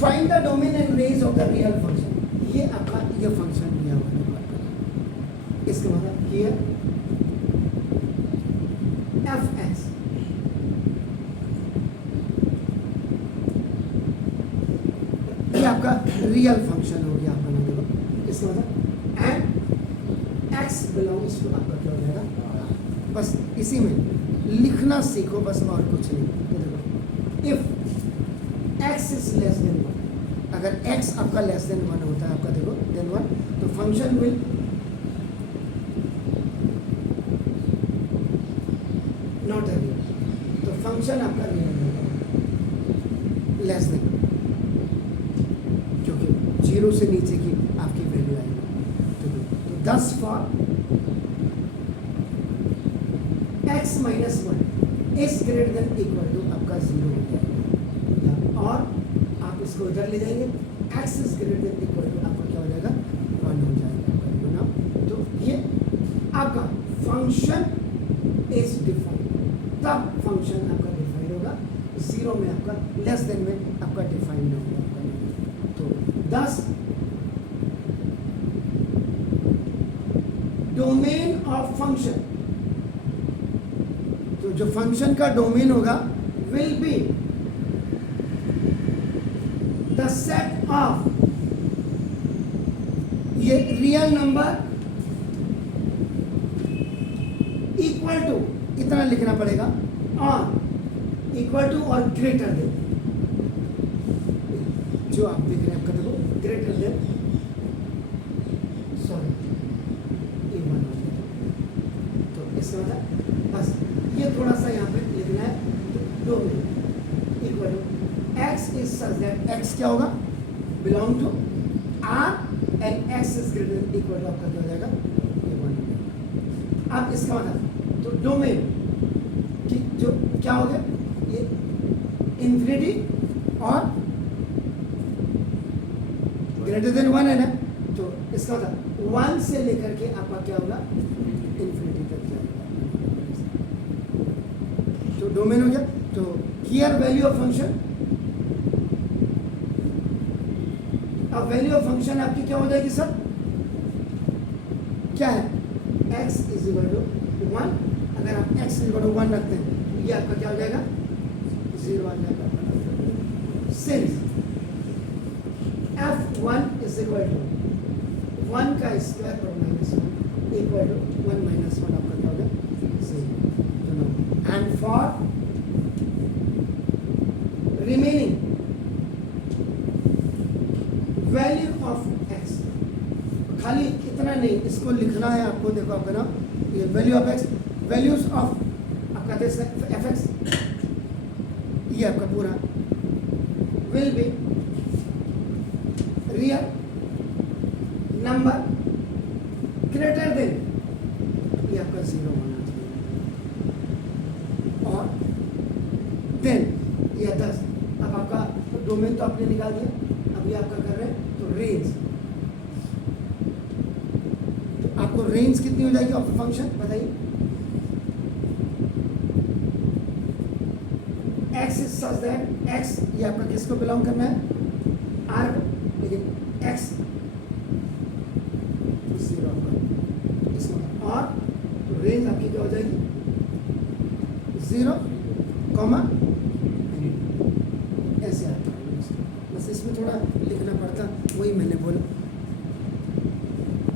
Find the domain and range of the real function, ये आपका ये फंक्शन दिया हुआ है, इसका मतलब हियर एफ एक्स ये आपका रियल फंक्शन हो गया आपका, देखो इसका मतलब एंड एक्स बिलोंग्स टू आपका क्या हो जाएगा, बस इसी में लिखना सीखो बस, और कुछ नहीं। तो देखो if x is less than one, अगर x आपका लेस देन वन होता है आपका, देखो देन वन, तो फंक्शन विल नॉट है रियल, तो फंक्शन आपका रियल होगा लेस देन, क्योंकि जीरो से नीचे की आपकी वैल्यू आएगी। तो thus for x minus one is greater than equal to आपका जीरो हो जाएगा, और आप इसको इधर ले जाएंगे, x is greater than equal to आपका क्या हो जाएगा, वन हो जाएगा ना। तो ये आपका फंक्शन इज डिफाइंड, तब फंक्शन आपका डिफाइंड होगा, जीरो में आपका लेस देन में आपका डिफाइंड होगा आपका। तो 10 डोमेन ऑफ फंक्शन, तो जो फंक्शन का डोमेन होगा will be the set of, ये रियल नंबर इक्वल टू, इतना लिखना पड़ेगा, और इक्वल टू और ग्रेटर देन, जो आप देख रहे हैं आपका देखो ग्रेटर देन, सॉरी ये वन, तो इसका मतलब बस ये थोड़ा सा यहाँ पे लिखना है, domain equal to x is such that x क्या होगा, belong to r and x is greater than equal to आपका क्या हो जाएगा, ये वन। अब इसका मतलब तो डोमेन कि जो क्या हो गया, ये इंफिनिटी और ग्रेटर देन वन है ना, तो इसका मतलब वन से लेकर के आपका क्या होगा, इंफिनिटी तक जाएगा। तो डोमेन हो गया, तो हियर वैल्यू ऑफ फंक्शन, अब वैल्यू ऑफ फंक्शन आपकी क्या हो जाएगी सर, क्या है, x is equal to one, अगर आप x is equal to one रखते हैं तो ये आपका क्या हो जाएगा, जीरो आ जाएगा। Since f1 is equal to one का स्क्वायर और minus one equal to one minus one आपका क्या हो गया, zero. And for remaining value of x, खाली इतना नहीं, इसको लिखना है आपको, देखो आपका ना ये value of x, values of आपका एफ एक्स, ये आपका पूरा will be real number greater than, ये आपका जीरो होना चाहिए, और देन ये 10। अब आपका डोमेन तो आपने निकाल दिया, अभी आपका कर रहे हैं तो रेंज, तो आपको रेंज कितनी हो जाएगी ऑफ फंक्शन बताइए, x is such that x, ये आपका किसको बिलोंग करना है, r को, लेकिन x जीरो आपका इसमें, और तो रेंज आपकी क्या हो जाएगी, जीरो कॉमा ऐसे आता है, बस इसमें थोड़ा लिखना पड़ता, वही मैंने बोला।